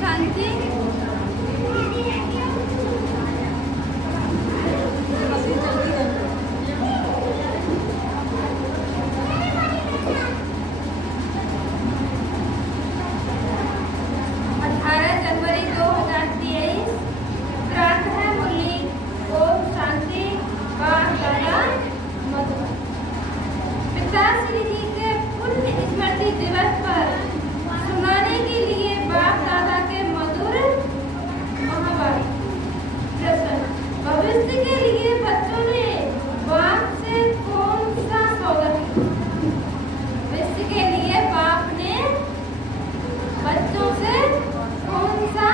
शांति। दिवस पर सुनाने के लिए बाप दादा के मधुर महावाणी प्रश्न। भविष्य के लिए बच्चों ने बाप से कौन सा सौदा किया? भविष्य के लिए बाप ने बच्चों से कौन सा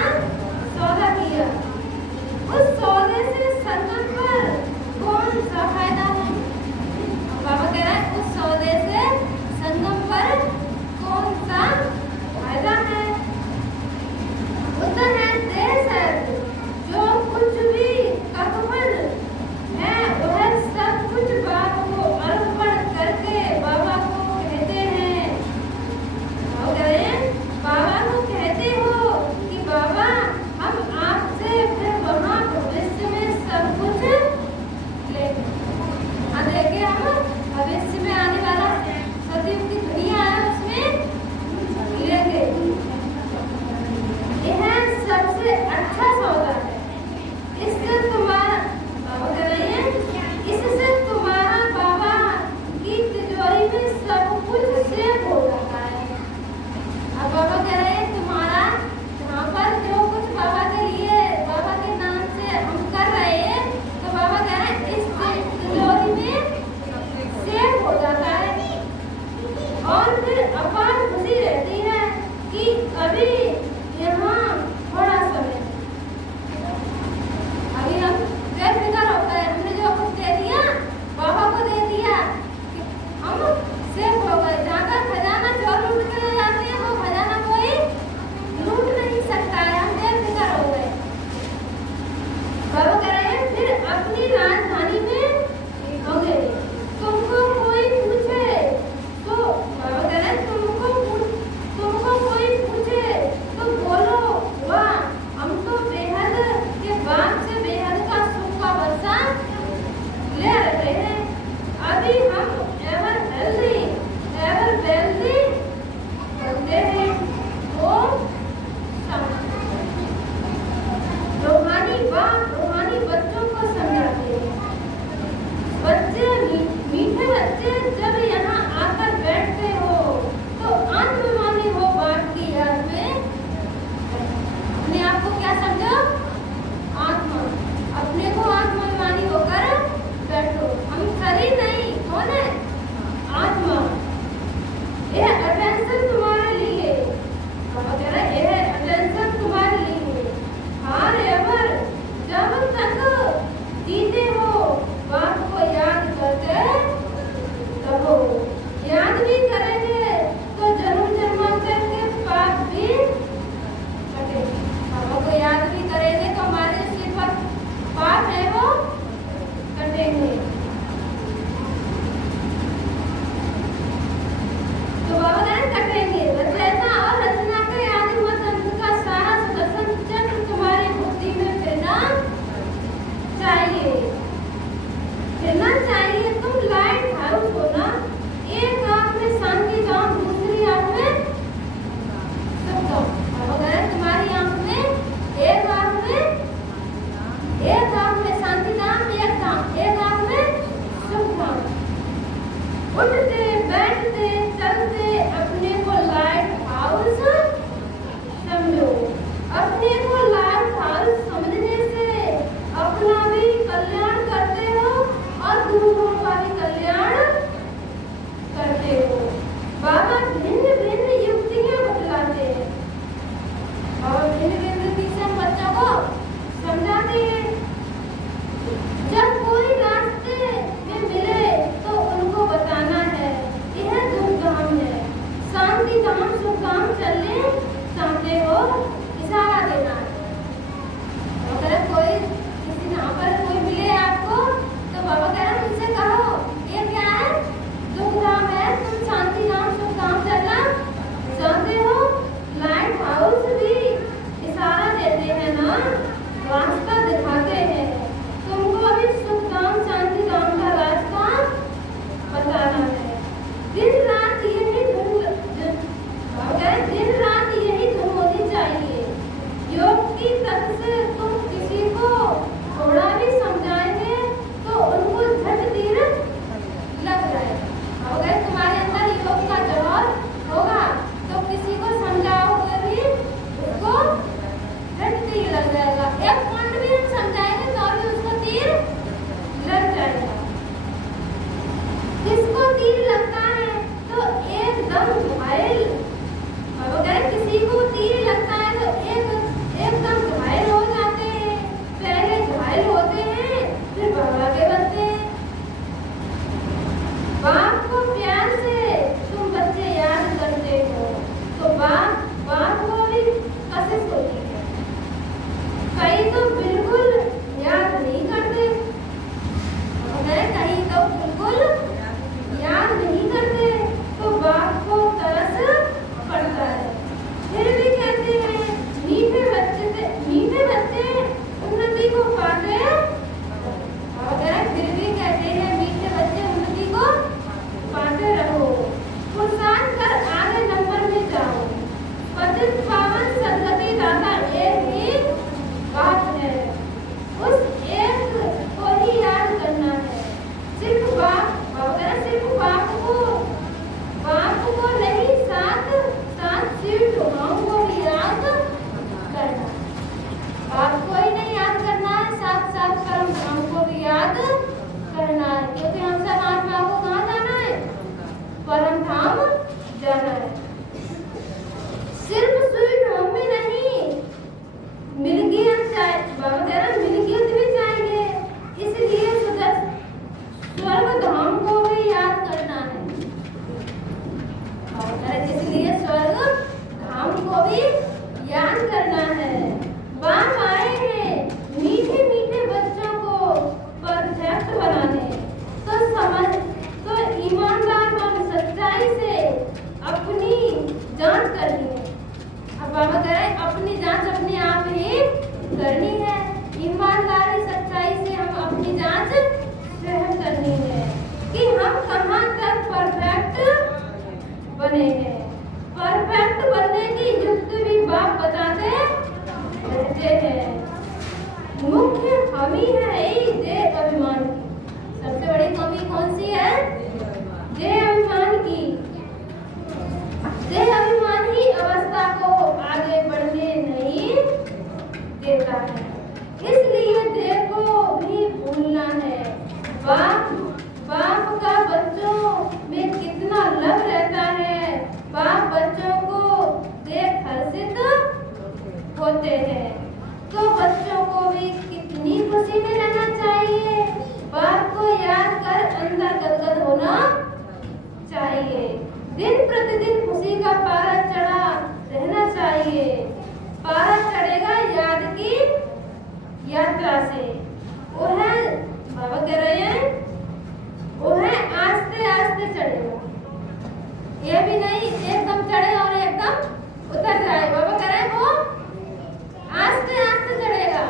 सौदा किया? उस सौदे से संगम पर कौन सा फायदा है? बाबा कह रहा है उस सौदे से संगम पर कौन सा फायदा है? उत्तर है देश है। जो कुछ भी ककवन है वह सब कुछ बाप को अर्पण करके बाबा को कहते हैं। और कहें बाबा को कहते हो कि बाबा हम आपसे फिर वहाँ भविष्य में सब कुछ लेंगे। देखिए हम भविष्य में आने वाला सतयुग की दुनिया है उसमें लेंगे। यह सबसे अच्छा सौदा है। इससे तुम्हारा बाबा कह रहे हैं इससे तुम्हारा बाबा की तिजोरी में सब कुछ सेव हो जाता है। अब बाबा कह रहे हैं तुम्हारा यहाँ पर जो कुछ बाबा के लिए बाबा के नाम से हम कर रहे हैं तो बाबा कह रहे हैं इस तिजोरी में सेव हो जाता है और फिर अपार खुशी रहती है कि अभी यहाँ थोड़ा समय अभी हम बेफिक्र होता है। हमने जो कुछ दे दिया बाबा को दे दिया कि हम सेफ हो गए। जहाँ का खजाना चोर लूट के ले जाते हैं वो खजाना कोई लूट नहीं सकता है। हम बेफिक्र हो गए। बाबा कह रहे हैं फिर अपनी राजधानी में होंगे। तुमको कोई पूछे तो बाबा कह रहे हैं तुमको कोई पूछे दिन रात यही धुन होनी चाहिए। योग की तक से तुम किसी को थोड़ा भी समझाएंगे तो उनको झट तीर लग जाएगा। अगर तुम्हारे अंदर योग का जौहर होगा तो किसी को समझाओगे भी उसको झट तीर लग जाएगा। एक पॉइंट भी हम समझाएंगे तो भी उसको तीर लग जाएगा। किसको तीर लगता है तो एकदम घायल। अगर किसी को तीर लगता है तो एकदम घायल हो जाते हैं। पहले घायल होते हैं फिर भगाके बनते हैं। बाप को प्यार से तुम बच्चे याद करते हो तो बाप को भी कशिश होती है। कई तो बिल्कुल याद नहीं करते, अगर कहीं तो बिल्कुल याद नहीं करते तो बाप को तरस पड़ता है। फिर भी कहते हैं मीठे बच्चे उन्नति को पाते। अगर फिर भी कहते हैं मीठे बच्चे उन्नति को पाते रहो। पुरुषार्थ कर आगे नंबर में जाओ। पतित पावन सदगति दाता एक ही बात है, उस एक को ही याद करना है। सिर्फ बाप को नहीं साथ सीट को भी याद करना। बाप को ही नहीं याद करना है, साथ कर्म धाम को भी याद करना है। क्योंकि हम सब आत्मा को कहाँ जाना है? परम धाम जाना है। सिर्फ स्वीट होम में नहीं, मिल्कियत भी चाहिए। इसलिए स्वर्ग धाम को भी याद करना है। इसलिए स्वर्ग धाम को भी याद करना है। बाप आए हैं मीठे मीठे बच्चों को परफेक्ट बनाने। तो ईमानदार बन सच्चाई से अपनी जांच करनी है। अब बाबा कह रहे हैं अपनी जांच अपने आप ही करनी है। ईमानदारी सच्चाई से हम अपनी जांच स्वयं करनी है कि हम कहाँ तक परफेक्ट बने हैं। परफेक्ट बनने की युक्ति भी बाप बताते रहते हैं। मुख्य कमी है देह अभिमान की। सबसे बड़ी कमी कौन सी है? देह अभिमान की। देह अभिमान ही अवस्था को आगे बढ़ने नहीं देता है। इसलिए देह को भी भूलना है। बाप का बच्चों में कितना लव रहता है। बाप बच्चों को देख हर्षित होते हैं तो बच्चों को भी कितनी खुशी में रहना चाहिए। बाप को याद कर अंदर गदगद होना चाहिए। दिन प्रतिदिन खुशी का पारा चढ़ा रहना चाहिए। पारा चढ़ेगा याद की यात्रा से। वो है बाबा कह रहे हैं वो है आस्ते आस्ते चढ़ेगा। ये भी नहीं एकदम चढ़े और एकदम उतर जाए। बाबा कह रहे हैं वो आस्ते आस्ते चढ़ेगा।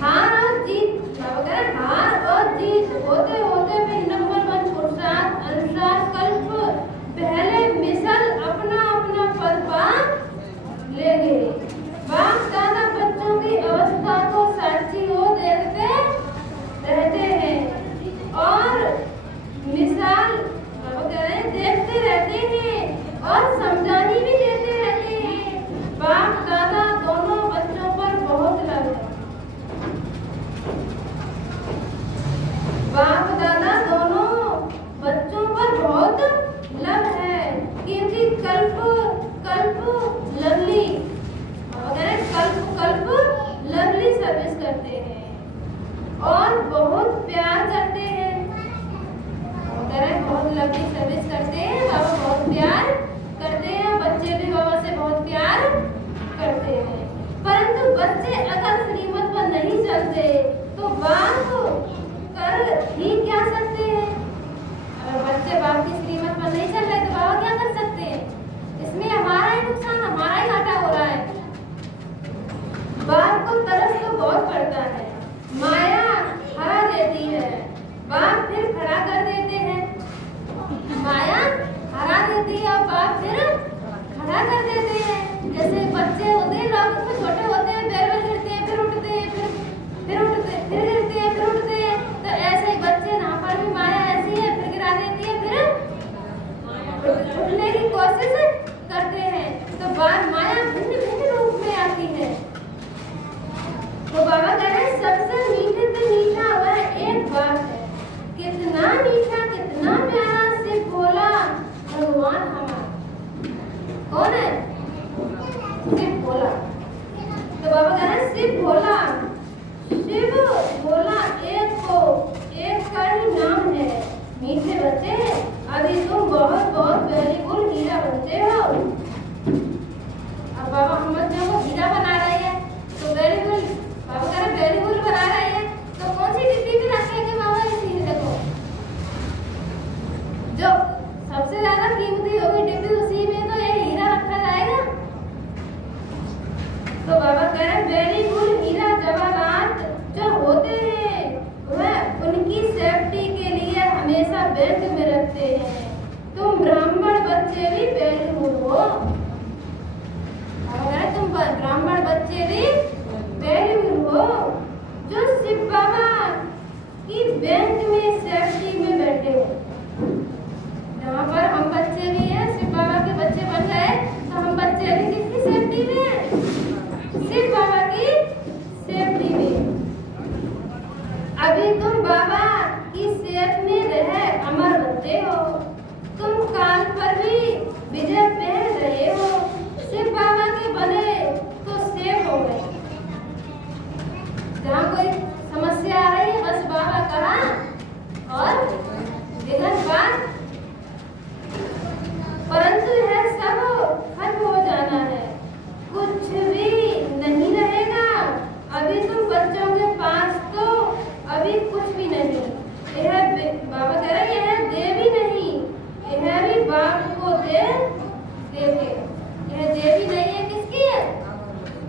हार और जीत, बाबा कह रहे हैं हार और जीत होते होते भी नंबर 1 पुरुषार्थ अनुसार कल्प पहले मिसल अपना पद पा लेंगे। बाप दादा बच्चों की अवस्था को साक्षी हो देखते रहते हैं और मिसाल देखते रहते हैं और समझानी भी देते रहते हैं। बाप दादा दोनों बच्चों पर बहुत लव है। बाप दादा दोनों बच्चों पर बहुत लव है क्योंकि कल्प लवली कल्प लवली सर्विस करते हैं और बहुत प्यार करते हैं। बहुत लवली सर्विस करते हैं। बाबा बहुत प्यार करते हैं। बच्चे भी बाबा से बहुत प्यार करते हैं। परंतु बच्चे अगर श्रीमत पर नहीं चलते तो बाप कर ही क्या सकते हैं? अगर बच्चे बाप की श्रीमत पर नहीं चल रहे तो बाबा क्या कर सकते हैं? इसमें हमारा ही नुकसान, हमारा ही घाटा हो रहा है। बाप को तरस तो बहुत पड़ता है, माया हरा देती है, बाप फिर खड़ा कर देते हैं। माया हरा देती है और बाप फिर जैसे बच्चे होते हैं लोग उसमें छोटे होते हैं, पैर में गिरते हैं, फिर उठते हैं, फिर उठते हैं, फिर गिरते हैं, फिर उठते हैं। तो ऐसे ही बच्चे यहाँ पर भी माया ऐसी है, फिर गिरा देती है, फिर उठने की कोशिश करते हैं। तो बार माया भिन्न भिन्न रूप में आती है। तो बाबा कह रहे हैं सबसे मीठे से मीठा वह एक बात है, कितना मीठा कितना प्यारा शिव भोला भगवान हमारा। कौन है? शिव भोला। तो बाबा कह रहे हैं शिव भोला, शिव भोला एक का ही नाम है। मीठे बच्चे अभी तुम बहुत बहुत वैल्यूबल हीरा बनते हो। अब बाबा हम बच्चों को हीरा बना रहे हैं, तो वैल्यूबल बाबा कह रहे वैल्यूबल बना रहे हैं, तो कौन सी डिब्बी में रखेंगे बाबा? इसी में देखो, जो सबसे ज्यादा कीमती होगी डिब्बी उसी में तो ये हीरा रखा जाएगा। तो बाबा कह रहे वैल्यूबल हीरा जवाहरात जो होते हैं वह उनकी सेफ्टी के लिए हमेशा बैंक में रखते हैं। तुम ब्राह्मण बच्चे भी वैल्यूबल हो। अगर तुम ब्राह्मण बच्चे भी वैल्यूबल हो, जो शिव बाबा की बैंक में सेफ्टी में बैठे हो। जहाँ पर हम बच्चे भी हैं, शिव बाबा के बच्चे बन गए, तो हम बच्चे भी किसकी सेफ्टी में हैं? शिव बाबा की सेफ्टी में। अभी तुम बाबा की सेफ में रह अमर बनते हो। तुम काल पर भी विजय पहन रहे हो। शिव बाबा के बने तो सेफ हो गए। जहाँ कोई समस्या आ रही है बस बाबा कहा और विघ्न बात, परंतु यह सब खत्म हो जाना है, कुछ भी नहीं रहेगा। अभी तुम बच्चों के पास तो अभी कुछ भी नहीं। यह बाबा कह रहे यह देवी नहीं, यह भी बाप को दे देते। यह देवी नहीं है, किसकी है?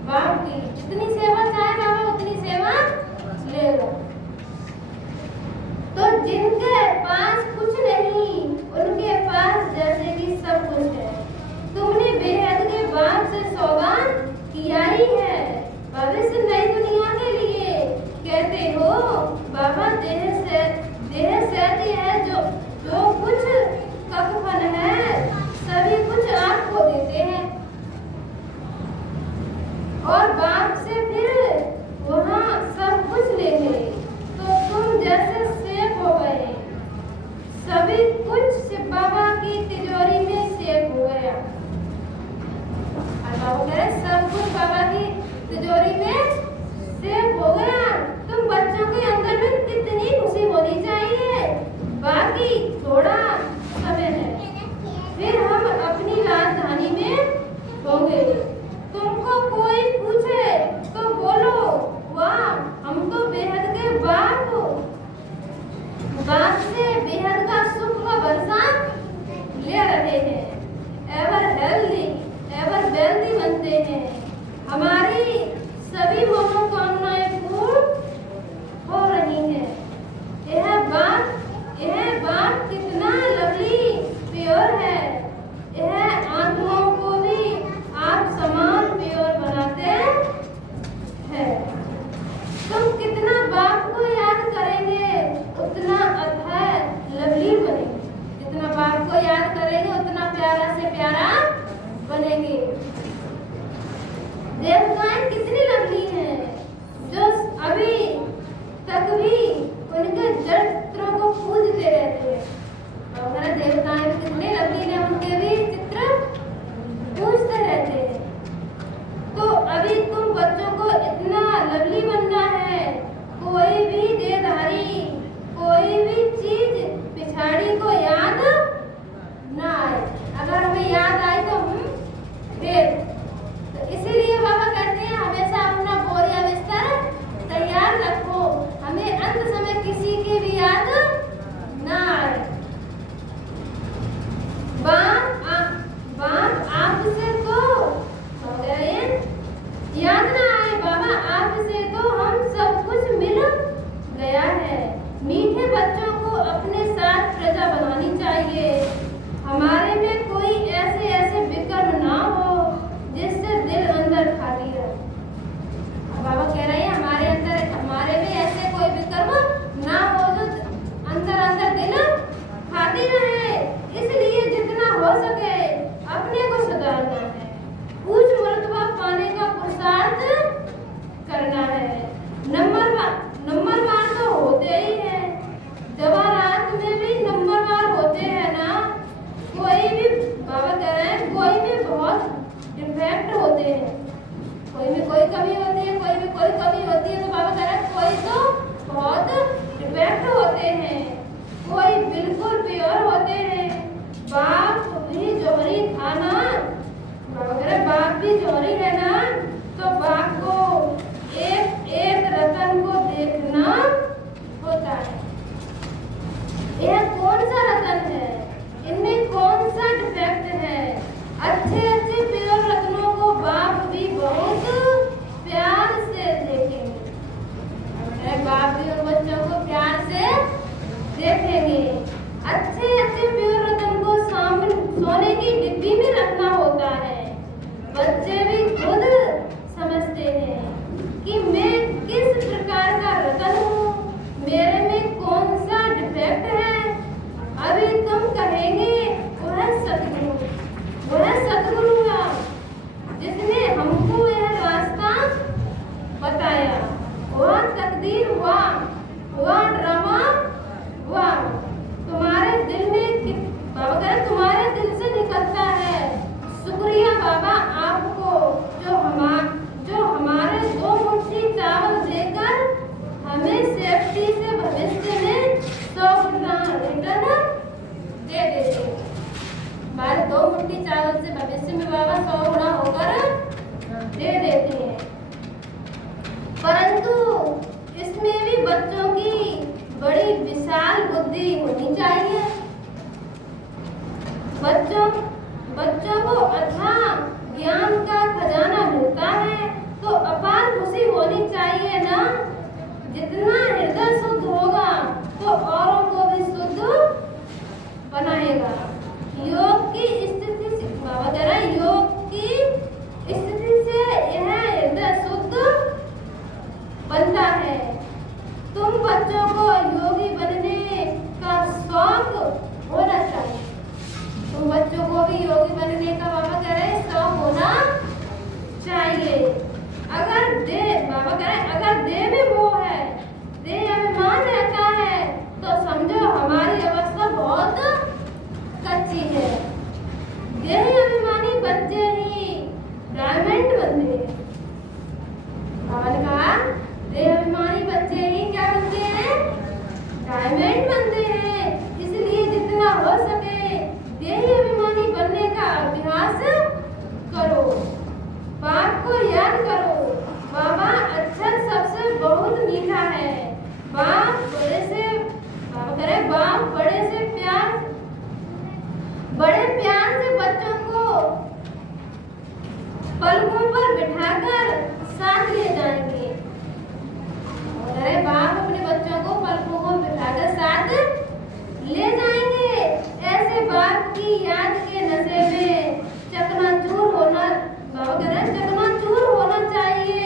बाप की। जितनी सेवा चाहे बाबा उतनी सेवा लेगा। तो जिनके पास कुछ नहीं उनके पास जैसे कि सब कुछ है। तुमने बेहद के बाप से सौगात किया ही है भविष्य नई दुनिया के लिए। कहते हो बाबा देह से है, जो कुछ कफन है सभी कुछ आपको देते हैं और बाप से फिर वहाँ सब कुछ लेंगे। तो तुम जैसे सेफ हो गए, सभी कुछ शिव बाबा की तिजोरी में सेफ हो गया। और बाबा कह रहे सब कुछ बाबा की तिजोरी में सेफ हो गया। तुम बच्चों के अंदर में कितनी कोई में कोई कमी होती है, कोई में कोई कमी होती है। तो बाबा कह रहे हैं कोई तो बहुत डिफेक्ट होते हैं, कोई बिल्कुल प्योर होते हैं। बाप भी जोहरी था ना, बाबा कह रहे बाप भी जोहरी है ना, तो बाप को एक एक रतन को देखना होता है। यह कौन सा रतन है, इनमें कौन सा डिफेक्ट है। अच्छे अच्छे प्योर रत्नों को बाप भी बहुत प्यार से देखेंगे, बाप भी उन बच्चों को प्यार से देखेंगे। अच्छे अच्छे प्योर रत्न को सामने सोने की डिब्बी में रखना होता है। बच्चे भी खुद समझते हैं कि मैं किस प्रकार का रतन हूँ, मेरे में कौन सा डिफेक्ट है। अभी तुम कहेंगे वह सतगुरु, वह सतगुरु है जिसने हमको यह रास्ता बताया, वह तकदीर हुआ, वह ड्रामा हुआ। तुम्हारे दिल में बाबा कह रहे तुम्हारे दिल से निकलता है शुक्रिया बाबा आपको, जो हमारे 2 मुट्ठी चावल देकर हमें सेफ्टी से भविष्य में 100 गुना रिटर्न दे देते। हमारे 2 मुट्ठी चावल से भविष्य में बाबा 100 गुना होकर दे देते हैं। परंतु इसमें भी बच्चों की बड़ी विशाल बुद्धि होनी चाहिए। बच्चों को अथाह ज्ञान का खजाना मिलता है तो अपार खुशी होनी चाहिए ना। जितना हृदय शुद्ध होगा तो औरों को भी शुद्ध बनाएगा। योग की स्थिति से बाबा कह रहा है योग की स्थिति से यह हृदय शुद्ध बनता है। तुम बच्चों को योगी बनने का शौक होना चाहिए। तुम बच्चों को भी योगी बनने का बाबा कह रहे हैं शौक होना चाहिए। बाबा कह रहे हैं अगर देह में मोह है, देह अभिमान रहता है तो समझो हमारी अवस्था बहुत कच्ची है। देह अभिमानी बच्चे ही डायमंड बनते हैं। बाबा ने कहा देह अभिमानी बच्चे ही क्या बनते हैं, डायमंड बनते हैं। इसलिए जितना हो सके देह अभिमानी बनने का अभ्यास करो, बाप को याद करो। बाबा अक्षर सबसे बहुत मीठा है। बाप बड़े से बाबा करे बाप बड़े प्यार से बच्चों को पलकों पर बिठाकर साथ ले जाएंगे। अरे बाप अपने बच्चों को पलकों पर बिठाकर साथ ले जाएंगे। ऐसे बाप की याद के नशे में चकनाचूर होना बाबा कह रहे हैं चकनाचूर होना चाहिए।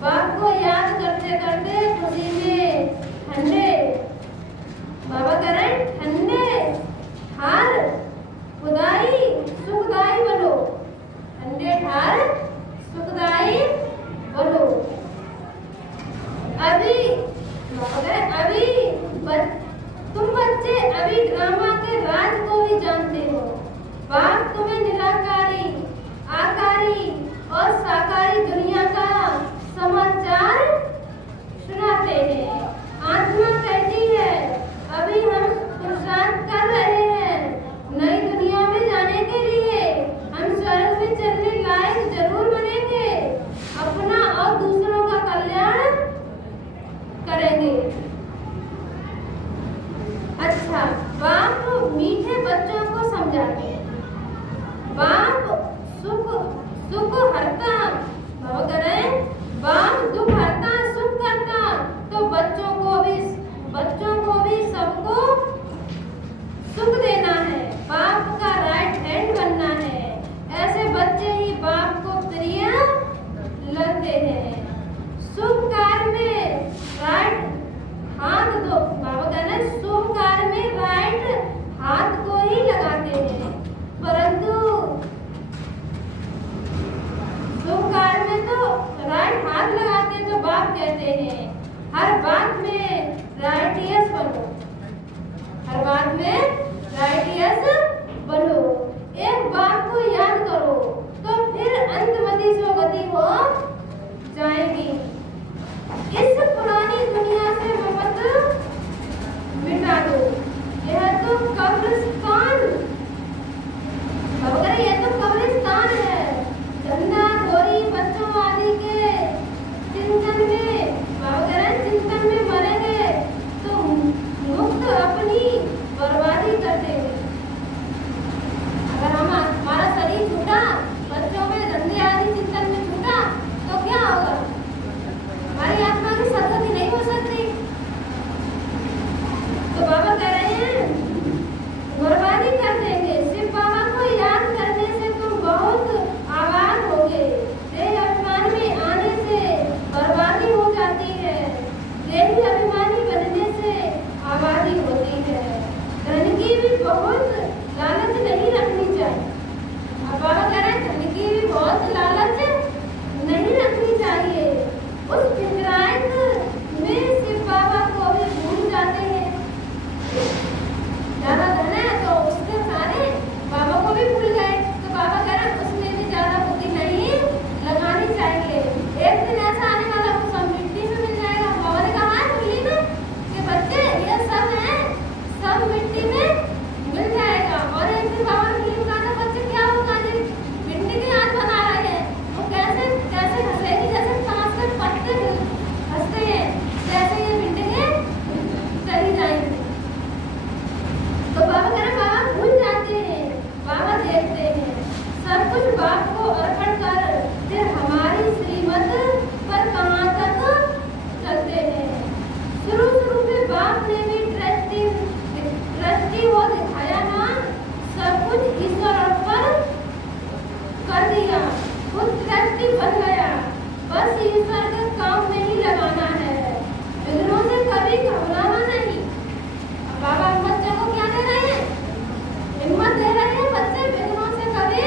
बाप को याद करते करते खुशी में ठंडे बाबा कह रहे हैं ठंडे हार खुदाई सुखदाई बनो, ठंडे ठार सुखदाई बनो। तुम बच्चे अभी ड्रामा के राज को भी जानते हो। बाप तुम्हें निराकारी, आकारी और साकारी दुनिया का समाचार सुनाते हैं। आत्मा कहती है अभी हम पुरुषार्थ कर रहे हैं नई दुनिया में जाने के लिए। हम स्वर्ग में चलने लायक जरूर बनेंगे, अपना और दूसरों का कल्याण करेंगे। अच्छा, बाप मीठे बच्चों को समझाते हैं। बाप सुख हरता बाबा कह रहे हैं बाप दुख हरता सुख करता, तो बच्चों को भी सबको सुख देना है। बाप का राइट हैंड बनना है। ऐसे बच्चे ही बाप को प्रिय लगते हैं। शुभ कार्य में राइट हाथ दो बाबा कह रहे हैं शुभ कार्य में राइट हाथ को ही लगाते हैं, परंतु शुभ कार्य में तो राइट हाथ लगाते तो बाप कहते हैं हर बात में राइटियस बनो, हर बात में राइटियस बनो। एक बात को याद करो तो फिर अंतमति स्वगति हो खुद ट्रस्टी बन गया। बस ईश्वर के काम में ही लगाना है, विघ्नों से कभी घबराना नहीं। बाबा बच्चों को क्या दे रहे हैं? हिम्मत दे रहे हैं, बच्चे विघ्नों से कभी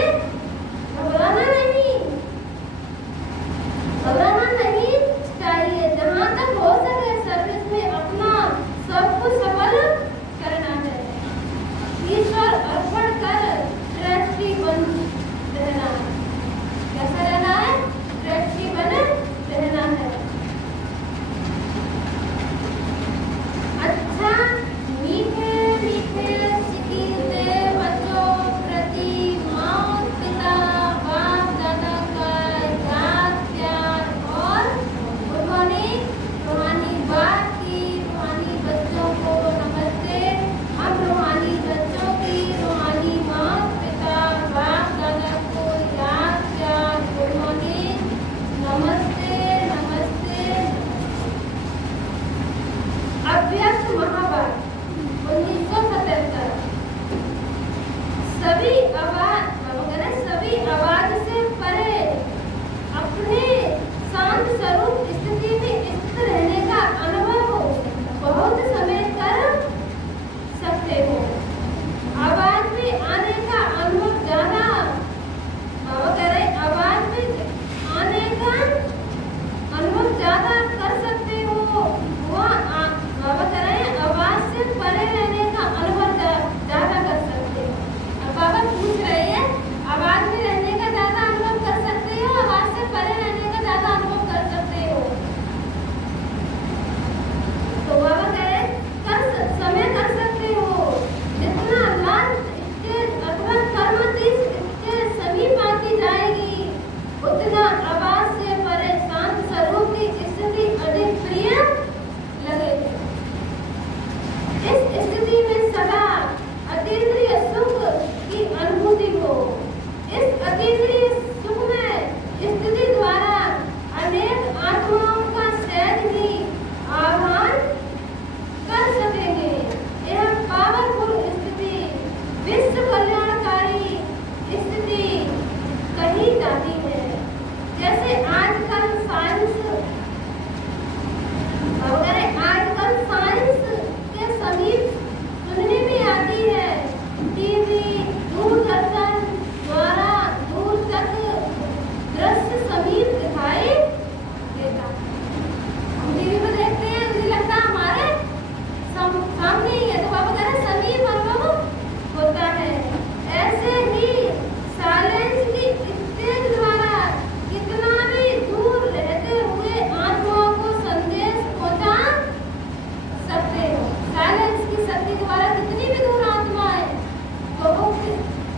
घबराना नहीं, घबराना नहीं चाहिए। जहाँ तक हो सके सर्विस में अपना सब कुछ सफल करना है। ईश्वर अर्पण कर ट्रस्टी बन रहना है। कैसा रहना है? ट्रस्टी बन रहना है। अच्छा, मीठे मीठे सिकीते बच्चों प्रति माँ पिता बाप दादा का याद प्यार और उन्होंने रूहानी बात की। रूहानी बच्चों को नमस्ते। हम रूहानी बच्चों की रूहानी माँ पिता बाप दादा को याद प्यार उन्होंने नमस्ते नमस्ते। अव्यक्त महावाक्य 1977। सभी आवाज से परे अपने शांत स्वरूप स्थिति में स्थित रहने का अनुभव बहुत समय कर सकते हो। आवाज में आने का अनुभव ज्यादा, बाबा कह रहे आवाज में आने का अनुभव ज्यादा कर सकते हो। बाबा कह रहे हैं आवाज से परे रहने का अनुभव ज्यादा कर सकते हो। और बाबा पूछ रहे हैं आवाज में रहने का ज्यादा अनुभव कर सकते हो, आवाज से परे रहने का ज्यादा अनुभव कर सकते हो। तो बाबा कह रहे समय कर सकते हो। जितना लास्ट स्टेज अथवा कर्मती स्टेज समीप आती जाएगी, उतना आवाज से परे शांत स्वरूप की स्थिति अधिक प्रिय लगेगी। इस स्थिति में सदा अतीन्द्रिय सुख की अनुभूति हो। इस अतीन्द्रिय सुख में स्थिति द्वारा अनेक आत्माओं का सहज ही आह्वान कर सकेंगे। यह पावरफुल स्थिति, विश्व कल्याणकारी स्थिति कही जाती है। जैसे आजकल साइंस के समीप सुनने में आती है। टीवी दूरदर्शन द्वारा दूर तक दृश्य समीप दिखाई देता। हम टीवी में देखते हैं, मुझे लगता है हमारे सामने ही है, तो बाबा कह रहे समीप अनुभव होता है। ऐसे ही साइलेंस की स्टेज द्वारा कितना भी दूर रहते हुए आत्माओं को संदेश पहुंचा सकते हो। साइलेंस की शक्ति द्वारा कितनी भी दूर आत्मा है तो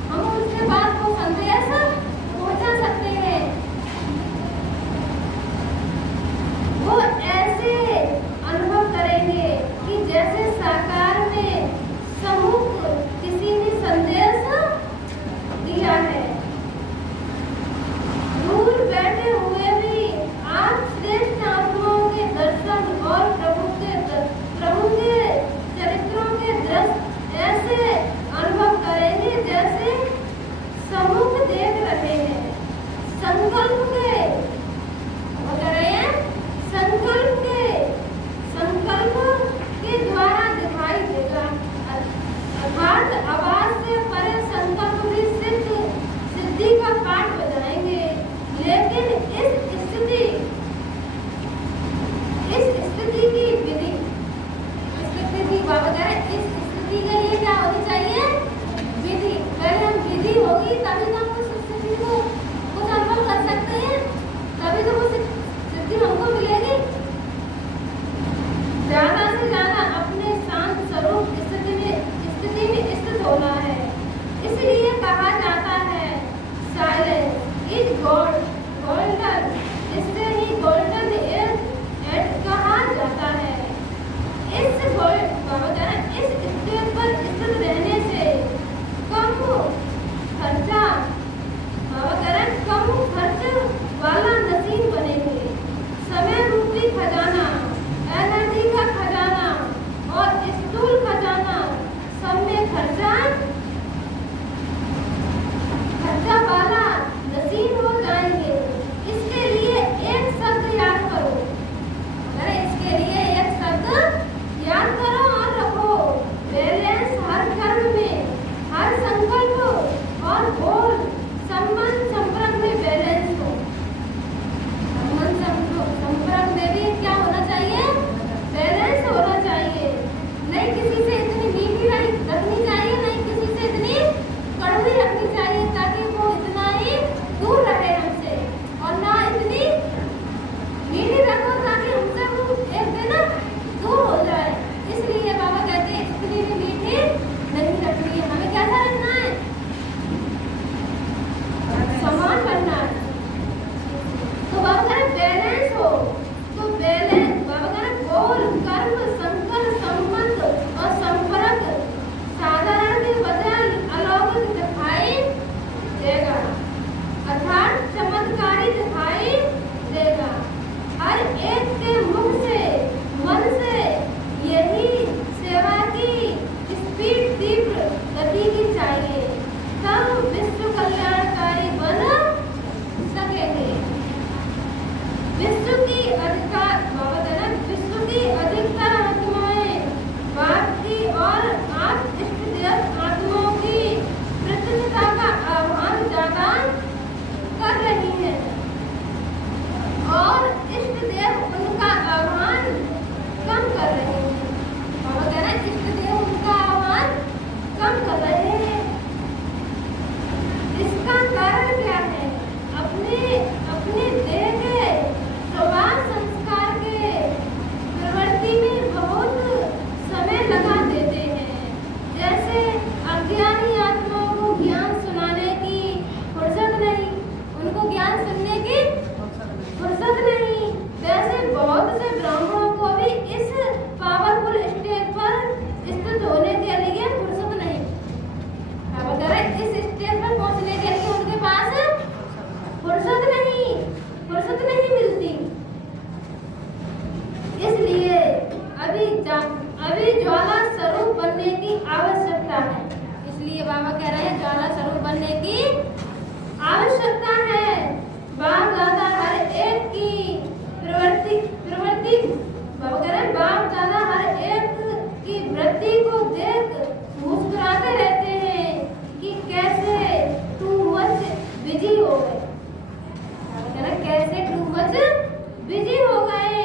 हम उसके बाद वो संदेश पहुंचा सकते हैं। सकेंगे। विश्व की अधिकतर आत्माएं बाप की और आप इष्ट देव आत्माओं की प्रत्यक्षता का आह्वान ज्यादा कर रही है और इष्ट देव उनका आह्वान कम कर रहे हैं। बाबा कह रहे हैं इष्ट देव उनका आह्वान कम कर रहे हैं। इसका कारण क्या है? अपने देह के स्वभाव संस्कार के प्रवृत्ति में बहुत समय लगा देते हैं। जैसे अज्ञानी आत्माओं को ज्ञान सुनाने की फुर्सत नहीं, उनको ज्ञान सुनने की फुर्सत नहीं, वैसे बहुत से ब्राह्मणों को भी इस पावरफुल स्टेज पर स्थित होने के लिए फुर्सत नहीं। अगर इस स्टेज पर पहुंचने के लिए उनके पास फुर्सत नहीं मिलती। इसलिए अभी ज्वाला स्वरूप बनने की आवश्यकता है। इसलिए बाबा कह रहे हैं ज्वाला स्वरूप बनने की आवश्यकता है। बाप दादा हर एक की प्रवृत्ति बाबा कह रहे हैं बाप दादा हर एक की वृत्ति को देख मुस्कुराते रहते हैं कि कैसे टू मच बिजी हो गए। बाबा कह रहे हैं कैसे टू मच बिजी हो गए।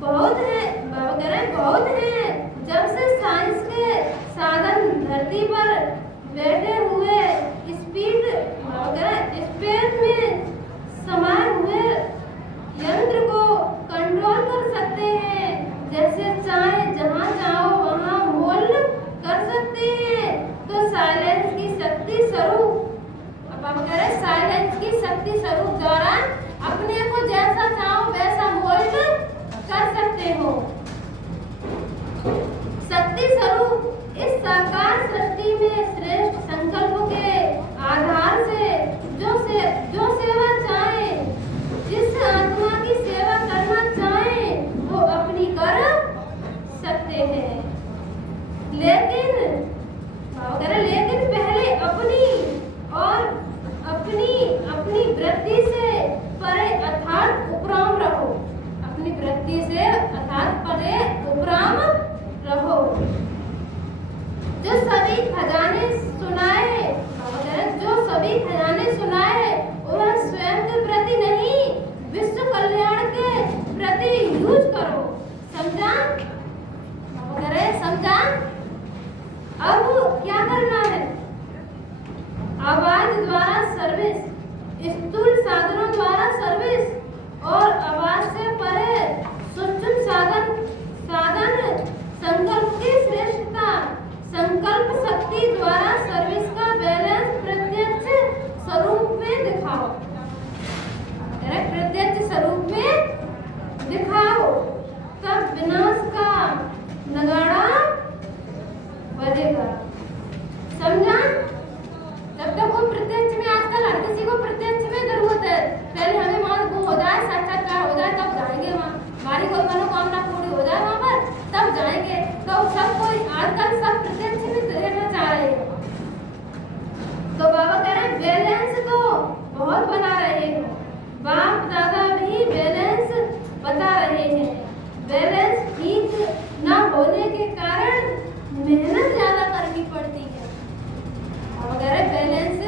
बहुत है, बाबा कह रहे हैं बहुत है। जब से साइंस के साधन धरती पर बैठे हुए स्पीड बाबा कह रहे हैं स्पेस में समाये हुए यंत्र को कंट्रोल कर सकते हैं। जैसे चाहे जहाँ चाहो वहाँ मोल कर सकते हैं। तो साइलेंस की शक्ति स्वरूप बाबा कह रहे हैं साइलेंस की शक्ति स्वरूप द्वारा अपने को जैसा चाहो वैसा मोल्ड कर सकते हो। शक्ति स्वरूप इस साकार सृष्टि में श्रेष्ठ संकल्प के आधार से जो सेवा चाहे, जिस आत्मा की सेवा करना चाहे वो अपनी कर सकते हैं। लेकिन बाबा कह रहे लेकिन पहले अपनी वृत्ति से परे अर्थात उपराम रहो। अपनी वृत्ति से अर्थात परे उपराम रहो। जो सभी खजाने सुनाए बाबा कह रहे जो सभी खजाने सुनाए वह स्वयं के प्रति नहीं विश्व कल्याण के प्रति यूज करो। समझा? बाबा कह रहे समझा? अब क्या करना है? आवाज द्वारा सर्विस, स्थूल साधनों द्वारा सर्विस और आवाज से परे सूक्ष्म साधन संकल्प की श्रेष्ठता, संकल्प शक्ति द्वारा सर्विस का बैलेंस प्रत्यक्ष स्वरूप में दिखाओ। प्रत्यक्ष स्वरूप में दिखाओ, तब विनाश का नगाड़ा बजेगा। समझा? जब तक वो प्रत्यक्ष में, आजकल हर किसी को प्रत्यक्ष में जरूरत है। पहले हमें वहाँ वो हो जाए, साक्षात्कार हो जाए तब जाएंगे वहाँ, हमारी कोई मनोकामना पूरी हो जाए वहाँ पर तब जाएंगे। तो सब कोई आजकल सब प्रत्यक्ष में रहना चाह रहे हैं। तो बाबा कह रहे हैं बैलेंस तो बहुत बना रहे हो, बाप दादा भी बैलेंस बता रहे हैं। बैलेंस ठीक न होने के कारण मेहनत ज्यादा करनी पड़ती है। अगर बैलेंस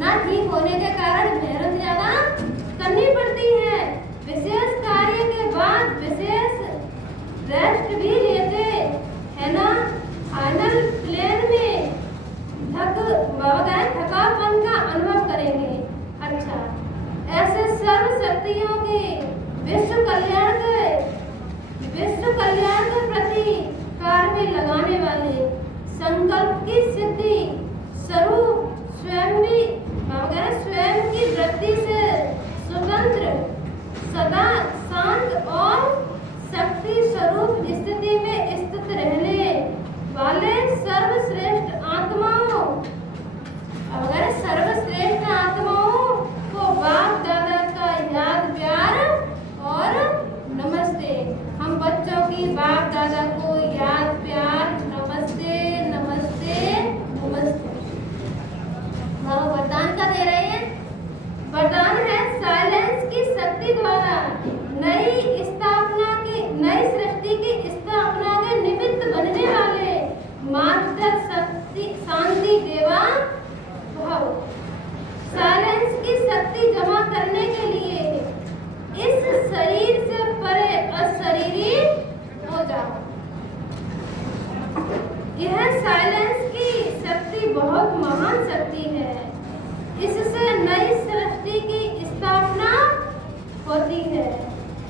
ना ठीक होने के कारण मेहनत ज्यादा करनी पड़ती है। विशेष कार्य के बाद विशेष रेस्ट भी लेते है ना। फाइनल प्लेन में थकापन का अनुभव करेंगे। अच्छा, ऐसे सर्व शक्तियों के विश्व कल्याण के प्रति कार्य में लगाने वाले संकल्प की सिद्धि स्वरूप स्वयं की वृत्ति से स्वतंत्र, सदा शांत और शक्ति स्वरूप स्थिति में स्थित रहने वाले सर्वश्रेष्ठ आत्माओं, अगर सर्वश्रेष्ठ आत्माओं को बाप दादा का याद प्यार और नमस्ते। हम बच्चों की बाप दादा को याद प्यार नमस्ते नमस्ते नमस्ते। वरदान का दे रहे हैं, वरदान शक्ति द्वारा नई सृष्टि की स्थापना के निमित्त बनने वाले मास्टर शांति देवा भव। साइलेंस की शक्ति जमा करने के लिए इस शरीर से परे अशरीरी हो जाओ। यह साइलेंस की शक्ति बहुत महान शक्ति है। इससे नई सृष्टि की स्थापना होती है।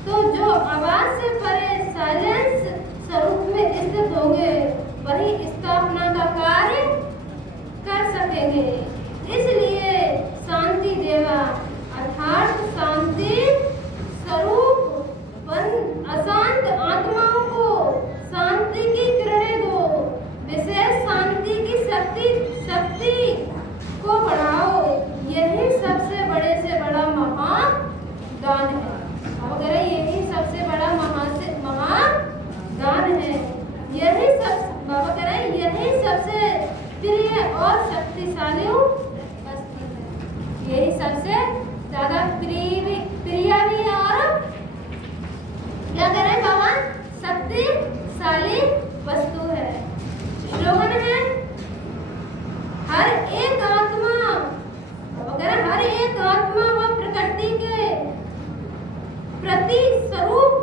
तो जो आवाज से परे साइलेंस स्वरूप में स्थित होंगे वही स्थापना का कार्य कर सकेंगे। इसलिए शांति देवा अर्थात शांति स्वरूप अशांत आत्माओं को शांति की किरणें दो। विशेष शांति की शक्ति को बढ़ाओ। यही सबसे बड़े से बड़ा महादान है। वगैरह यही सबसे बड़ा महादान है। यही सबसे प्रिय और शक्तिशाली वस्तु है। यही सबसे ज्यादा प्रिय भी और क्या कह रहे हैं बाबा, शक्तिशाली वस्तु है। स्लोगन है हर एक आत्मा व प्रकृति के प्रति स्वरूप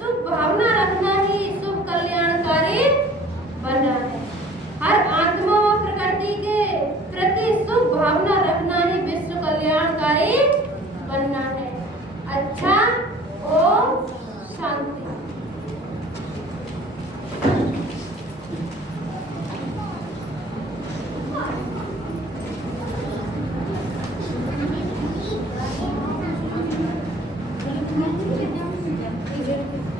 शुभ भावना रखना ही शुभ कल्याणकारी बनना है। हर आत्मा व प्रकृति के प्रति शुभ भावना रखना ही विश्व कल्याणकारी बनना है। अच्छा, ओम शांति।